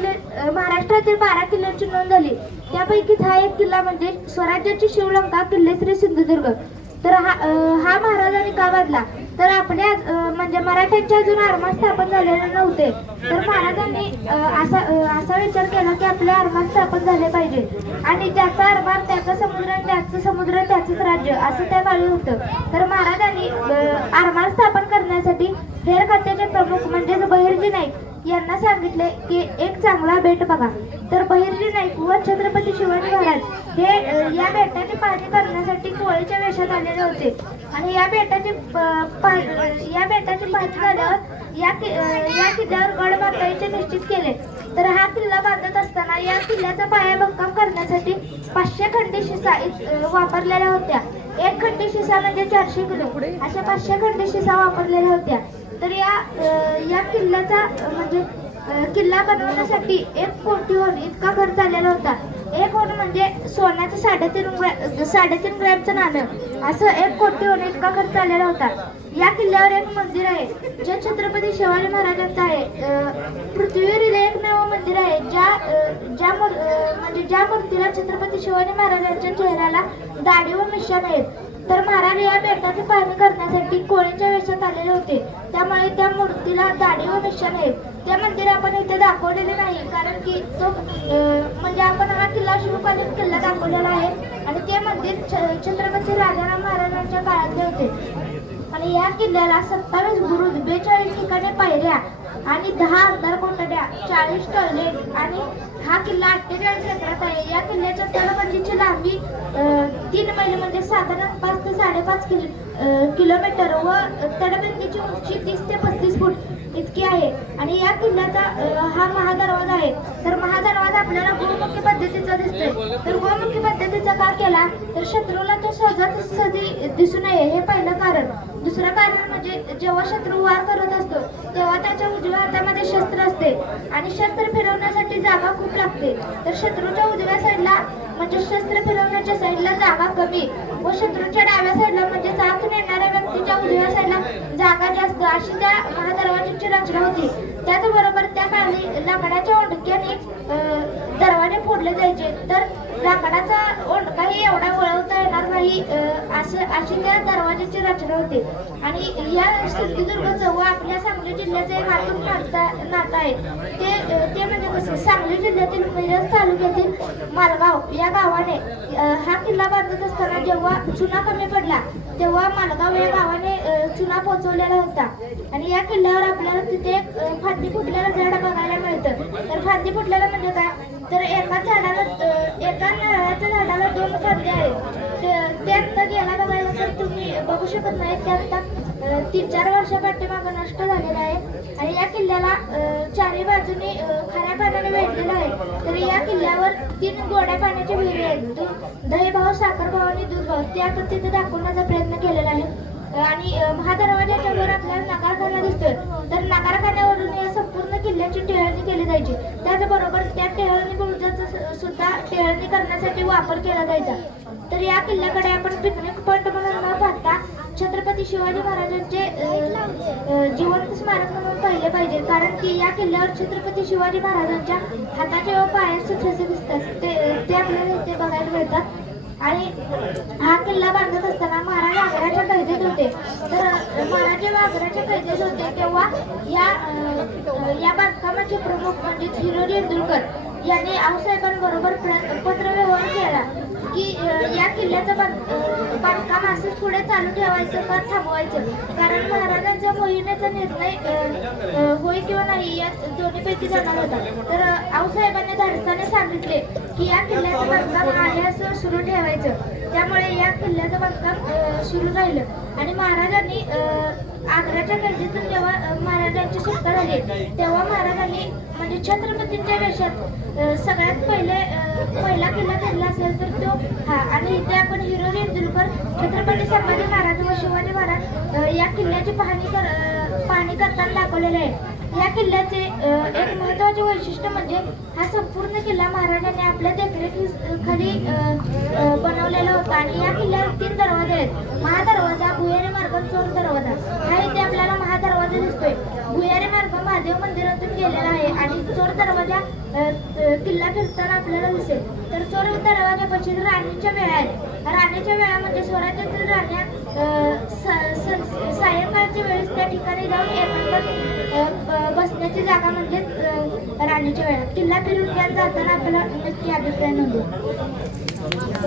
किल्ले महाराष्ट्रातील बारा किल्ल्यांची नोंद झाली. त्यापैकीच हा एक किल्ला म्हणजे स्वराज्याची शिवलंका किल्ले श्री सिंधुदुर्ग. तर हा हा महाराजांनी का बांधला? तर आपल्या म्हणजे मराठ्यांचे अजून आरमार स्थापन झालेले नव्हते. तर महाराजांनी असा असा विचार केला की आपले आरमार स्थापन झाले पाहिजे. आणि ज्याचा आरमार त्याचा समुद्र आणि ज्याचं समुद्र त्याचंच राज्य असं त्या काळी होतं. तर महाराजांनी आरमार स्थापन करण्यासाठी हेर खात्याचे प्रमुख म्हणजेच बहिर्जी नाईक यांना सांगितले की एक चांगला बेट बघा. तर बहिर्जी नाईक व छत्रपती शिवाजी महाराज हे या बेटाची पाहणी करण्यासाठी कोळीच्या वेशात आलेले होते. आणि या बेटाची प- या बेटाची पाहणी झाल्यावर या कि- या किल्ल्यावर गड बांधायचे निश्चित केले. तर हा किल्ला बांधत असताना या किल्ल्याचा पाया भक्कम करण्यासाठी पाचशे खंडी शिसा वापरलेल्या होत्या. एक खंडी शिसा म्हणजे चारशे किलो. अशा पाचशे खंडी शिसा वापरलेल्या होत्या. तर या या किल्ल्याचा म्हणजे किल्ला बनवण्यासाठी एक कोटी होन इतका खर्च आलेला होता. एक होण म्हणजे सोन्याचं साडेतीन ग्रॅ साडेतीन ग्रॅमचं नाणं. असं एक कोटी होन इतका खर्च आलेला होता. या किल्ल्यावर एक मंदिर आहे जे छत्रपती शिवाजी महाराजांचं आहे. पृथ्वीवरील एकमेव मंदिर आहे ज्या ज्या म्हणजे ज्या मूर्तीला छत्रपती शिवाजी महाराजांच्या चेहऱ्याला दाढी व मिशन आहेत. तर महाराज या बेटाची पाहणी करण्यासाठी कोळीच्या वेशात आलेले होते. त्यामुळे त्या मूर्तीला दाढी व निशाण आहेत ते मंदिर आपण इथे दाखवलेले नाही कारण की तो म्हणजे आपण हा किल्ला शिवकालीन किल्ला दाखवलेला आहे. आणि ते मंदिर छ- छत्रपती राजाराम महाराजांच्या काळातले होते. आणि या किल्ल्याला सत्तावीस गुरुज बेचाळीस ठिकाणी पायऱ्या आणि दहा अंधार कोठड्या चाळीस टॉयलेट आणि हा किल्ला अठ्ठेचाळीस क्षेत्रात आहे. या किल्ल्याच्या तळबंदीची लांबी अं, तीन मैल म्हणजे साधारण पाच ते साडेपाच किलो किलोमीटर व तटबंदीची उंची तीस ते पस्तीस फूट इतकी आहे. आणि या किल्ल्याचा हा महादरवाजा आहे. तर महादरवाजा आपल्याला गोमुखी पद्धतीचा दिसतोय. तर गोमुखी पद्धतीचा का केला? तर शत्रूला तो सहजात सहजी दिसू नये हे पहिलं कारण. दुसरं कारण म्हणजे जेव्हा शत्रू वार करत असतो तेव्हा त्याच्या उजव्या हातामध्ये शस्त्र असते. आणि शस्त्र फिरवण्यासाठी जागा खूप लागते. तर शत्रूच्या उजव्या साईडला म्हणजे शस्त्र फिरवण्याच्या साईडला जागा कमी. व शत्रूच्या डाव्या साईडला म्हणजे चाकून येणाऱ्या व्यक्तीच्या उजव्या साईडला जागा जास्त अशी त्या महादरवाजाची रचना होती. त्याचबरोबर त्या काळी लाकडाच्या ओंडक्याने दरवाजे फोडले जायचे. तर लाकडाचा ओंडकाही एवढा वळवता येणार नाही असं अशी त्या दरवाजाची रचना होती. आणि या सिंधुदुर्गचं व आपल्या सांगली जिल्ह्याचं एक आतून नातं नातं आहे. ते ते म्हणजे कसं? सांगली जिल्ह्यातील मिरज तालुक्यातील मालगाव या गावाने हा किल्ला बांधत असताना जेव्हा चुना कमी पडला तेव्हा मालगाव या गावाने चुना पोचवलेला होता. आणि या किल्ल्यावर आपल्याला तिथे फांदी फुटलेलं झाड बघायला मिळतं. तर फांदी फुटलेलं म्हणजे काय? तर एका झाडाला एका नारळाच्या झाडाला दोन फांदे आहेत. ते- आत्ता गेला बघायला तर तुम्ही बघू शकत नाही ते आत्ता तीन चार वर्षा पाठीमागं नष्ट झालेलं आहे. आणि या किल्ल्याला चारही बाजूने खाऱ्या पाण्याने वेढलेलं आहे. तर या किल्ल्यावर तीन गोड्या पाण्याचे विहिरी आहेत. दूध दही भाव साखर भाव आणि दूध भाव ते आता तिथे दाखवण्याचा प्रयत्न केलेला आहे. आणि महादरवाजाच्या वर आपल्याला नगारखाना दिसतोय. तर नगारखान्यावरून या संपूर्ण किल्ल्याची टेहळणी केली जायची. त्याचबरोबर त्या टेहळणी बुरुजाचा सुद्धा टेहळणी करण्यासाठी वापर केला जायचा. तर या किल्ल्याकडे आपण पिकनिक पॉईंट म्हणून न पाहता छत्रपती शिवाजी महाराजांचे जिवंत स्मारक म्हणून पाहिले पाहिजे. कारण की या किल्ल्यावर छत्रपती शिवाजी महाराजांच्या हाताचे व पायाचे ठसे दिसतात. ते ते आपल्याला इथे बघायला मिळतात. आणि हा किल्ला बांधत असताना महाराज आग्र्याच्या कैदेत होते. तर महाराज जेव्हा आग्र्याच्या कैदेत होते तेव्हा या या बांधकामाचे प्रमुख म्हणजे हिरोजी इंदुरकर यांनी आऊसाहेबांबरोबर पत्रव्यवहार केला. की या किल्ल्याचं बांध- बांधकाम असंच पुढे चालू ठेवायचं का थांबवायचं? कारण महाराजांच्या मोहिमेचा निर्णय अ, होय किंवा नाही या दोन्हीपैकी जाणार होता. तर आऊसाहेबांनी धाडसाने सांगितले की या किल्ल्याचं बांधकाम आहे असं सुरू ठेवायचं. त्यामुळे या किल्ल्याचं बांधकाम सुरू राहिलं. आणि महाराजांनी आग्र्याच्या गर्दीतून जेव्हा महाराजांची सुटका झाली तेव्हा महाराजांनी म्हणजे छत्रपतींच्या वेशात सगळ्यात पहिले पहिला किल्ला धरला असेल तर तो हा. आणि इथे आपण हिरो इंदुरकर छत्रपती संभाजी महाराज व शिवाजी महाराज या किल्ल्याची पाहणी कर पाहणी करताना दाखवलेले आहे. या किल्ल्याचे एक महत्त्वाचे वैशिष्ट्य म्हणजे हा संपूर्ण किल्ला महाराजांनी आपल्या देखरेखीखाली खाली बनवलेला होता. आणि या किल्ल्यात तीन दरवाजे आहेत. महादरवाजा भुयारी चोर दरवाजा. हा इथे आपल्याला महादरवाजा दिसतोय. भुयारी मार्ग महादेव मंदिरातून गेलेला आहे आणि चोर दरवाजा किल्ला फिरताना आपल्याला दिसेल. तर चोर दरवाजापाशी राणीच्या वेळा आहेत. राणीच्या वेळामध्ये स्वराज्यातील राण्या स- सायंकाळच्या वेळेस त्या ठिकाणी जाऊन एकांतात बसण्याची जागा म्हणजे राणीच्या वेळा. किल्ला फिरून जाताना आपल्याला नक्की अभिप्राय नव्हतो